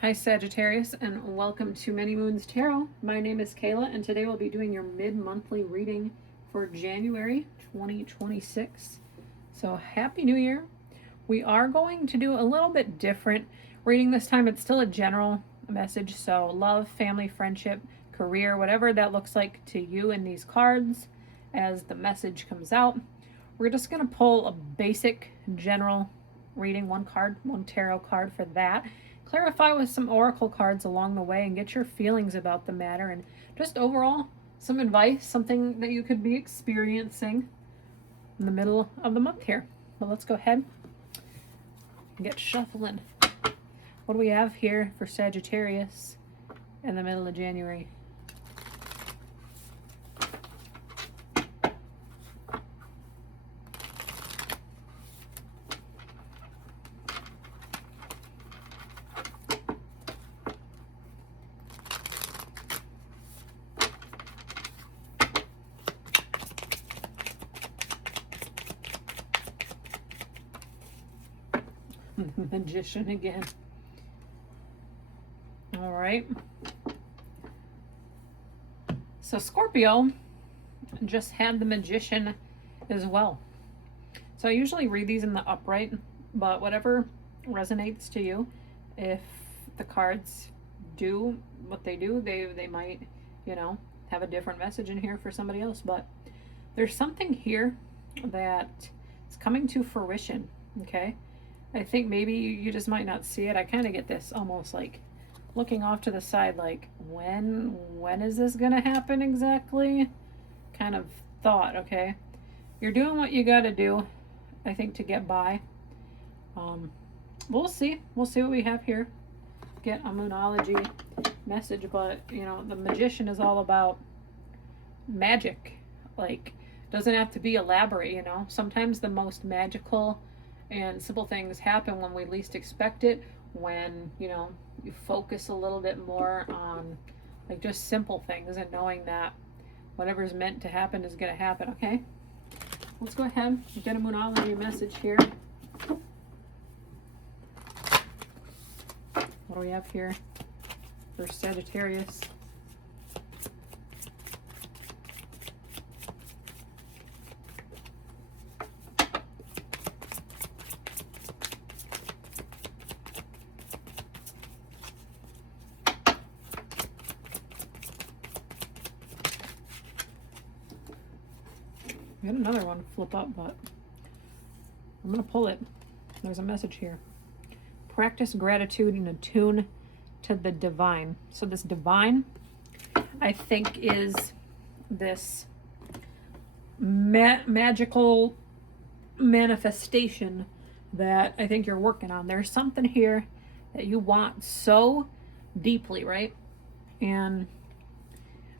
Hi Sagittarius, and welcome to Many Moons Tarot. My name is Kayla, and today we'll be doing your mid-monthly reading for January 2026. So happy new year. We are going to do a little bit different reading this time. It's still a general message, so love, family, friendship, career, whatever that looks like to you in these cards as the message comes out. We're just going to pull a basic general reading, one card, one tarot card for that. Clarify with some oracle cards along the way and get your feelings about the matter and just overall some advice, something that you could be experiencing in the middle of the month here. Well, let's go ahead and get shuffling. What do we have here for Sagittarius in the middle of January? Magician again. All right. So Scorpio just had the Magician as well. So I usually read these in the upright, but whatever resonates to you, if the cards do what they do, they might, have a different message in here for somebody else. But there's something here that is coming to fruition, okay? I think maybe you just might not see it. I kind of get this almost like looking off to the side, like when is this gonna happen exactly? Kind of thought, okay? You're doing what you gotta do, I think, to get by. We'll see. We'll see what we have here. Get a Moonology message, but the Magician is all about magic. Like, doesn't have to be elaborate, Sometimes the most magical and simple things happen when we least expect it, when you focus a little bit more on like just simple things and knowing that whatever's meant to happen is going to happen. Okay, let's go ahead and get a Moonology message here. What do we have here for Sagittarius? We had another one flip up, but I'm going to pull it. There's a message here. Practice gratitude and attune to the divine. So this divine, I think, is this magical manifestation that I think you're working on. There's something here that you want so deeply, right? And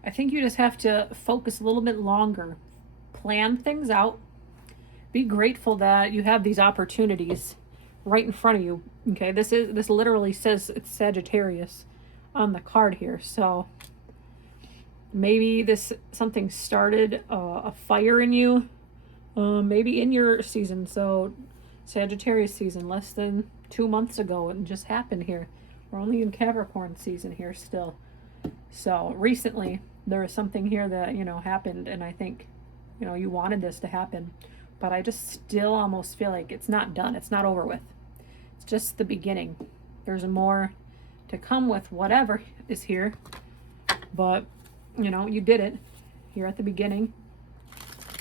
I think you just have to focus a little bit longer. Plan things out. Be grateful that you have these opportunities right in front of you. Okay, this literally says it's Sagittarius on the card here. So maybe something started a fire in you, maybe in your season. So Sagittarius season, less than 2 months ago, it just happened here. We're only in Capricorn season here still. So recently there was something here that happened, and I think you wanted this to happen, but I just still almost feel like it's not done. It's not over with. It's just the beginning. There's more to come with whatever is here, but you did it. You're at the beginning,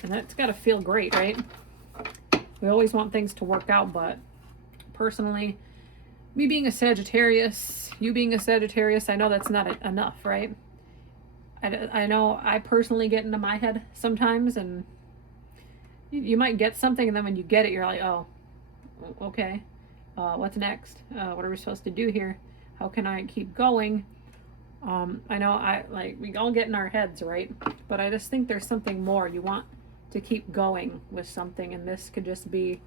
and that's got to feel great, right? We always want things to work out, but personally, me being a Sagittarius, you being a Sagittarius, I know that's not enough, right? I know I personally get into my head sometimes, and you might get something, and then when you get it, you're like, oh, okay, what's next? What are we supposed to do here? How can I keep going? I know we all get in our heads, right? But I just think there's something more. You want to keep going with something, and this could just be,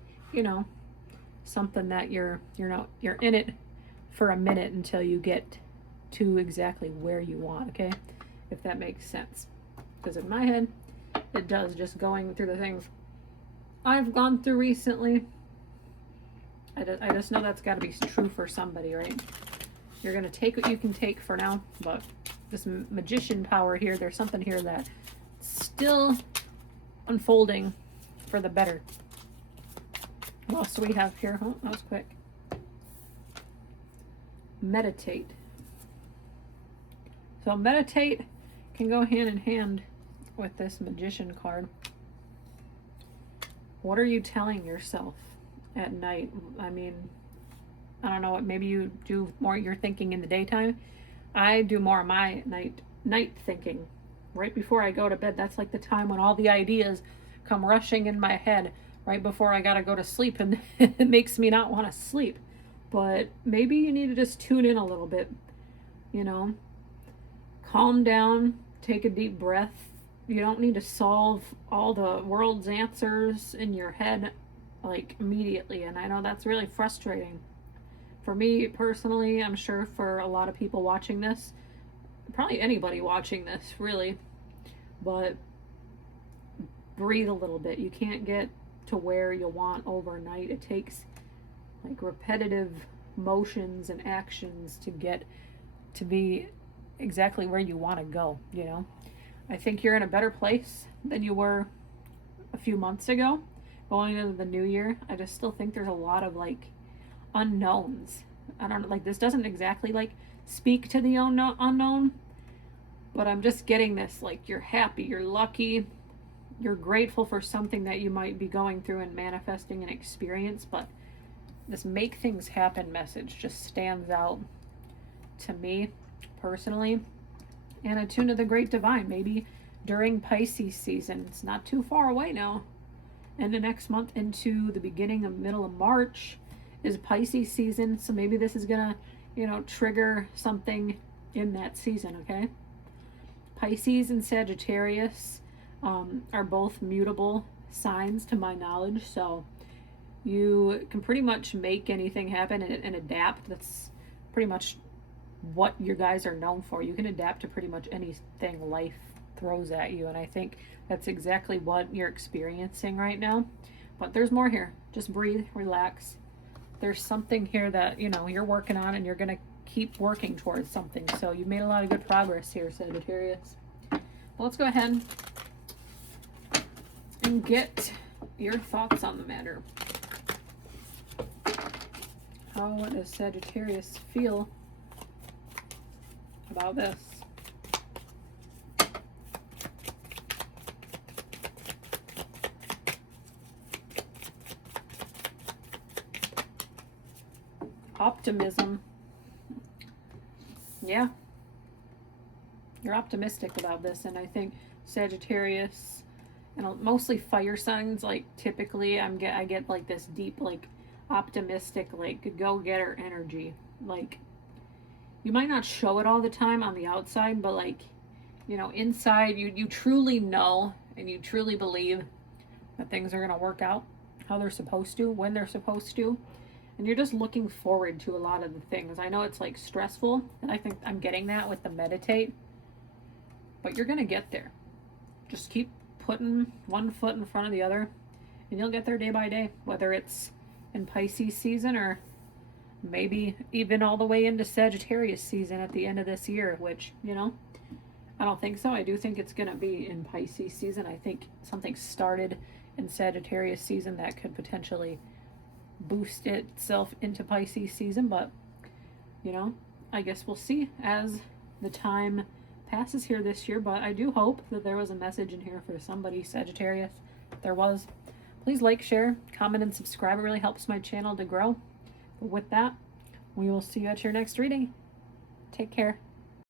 something that you're in it for a minute until you get to exactly where you want, okay? If that makes sense. Because in my head, it does, just going through the things I've gone through recently. I just know that's got to be true for somebody, right? You're going to take what you can take for now, but this magician power here, there's something here that's still unfolding for the better. What else do we have here? Oh, that was quick. Meditate. So meditate can go hand in hand with this magician card. What are you telling yourself at night? I mean, I don't know, maybe you do more your thinking in the daytime. I do more of my night thinking right before I go to bed. That's like the time when all the ideas come rushing in my head right before I gotta go to sleep, and it makes me not want to sleep. But maybe you need to just tune in a little bit, you know, calm down, take a deep breath. You don't need to solve all the world's answers in your head like immediately, and I know that's really frustrating. For me personally, I'm sure for a lot of people watching this, probably anybody watching this really, but breathe a little bit. You can't get to where you want overnight. It takes like repetitive motions and actions to get to be exactly where you want to go, you know. I think you're in a better place than you were a few months ago going into the new year. I just still think there's a lot of like unknowns. I don't like, this doesn't exactly like speak to the unknown, but I'm just getting this like you're happy, you're lucky, you're grateful for something that you might be going through and manifesting an experience. But this make things happen message just stands out to me personally. And attune to the great divine, maybe during Pisces season. It's not too far away now. And the next month into the beginning of middle of March is Pisces season. So maybe this is gonna, you know, trigger something in that season, okay? Pisces and Sagittarius are both mutable signs to my knowledge. So you can pretty much make anything happen and adapt. That's pretty much what you guys are known for. You can adapt to pretty much anything life throws at you, and I think that's exactly what you're experiencing right now. But there's more here. Just breathe, relax. There's something here that, you know, you're working on, and you're going to keep working towards something. So you've made a lot of good progress here, Sagittarius. Well, let's go ahead and get your thoughts on the matter. How does Sagittarius feel about this? Optimism. Yeah. You're optimistic about this, and I think Sagittarius and mostly fire signs, like typically I get like this deep, like optimistic, like go-getter energy. Like you might not show it all the time on the outside, but like, you know, inside you truly know and you truly believe that things are going to work out how they're supposed to, when they're supposed to. And you're just looking forward to a lot of the things. I know it's like stressful, and I think I'm getting that with the meditate, but you're going to get there. Just keep putting one foot in front of the other, and you'll get there day by day, whether it's in Pisces season or maybe even all the way into Sagittarius season at the end of this year, which, you know, I don't think so. I do think it's going to be in Pisces season. I think something started in Sagittarius season that could potentially boost itself into Pisces season, but, you know, I guess we'll see as the time passes here this year. But I do hope that there was a message in here for somebody, Sagittarius. If there was, please like, share, comment, and subscribe. It really helps my channel to grow. But with that, we will see you at your next reading. Take care.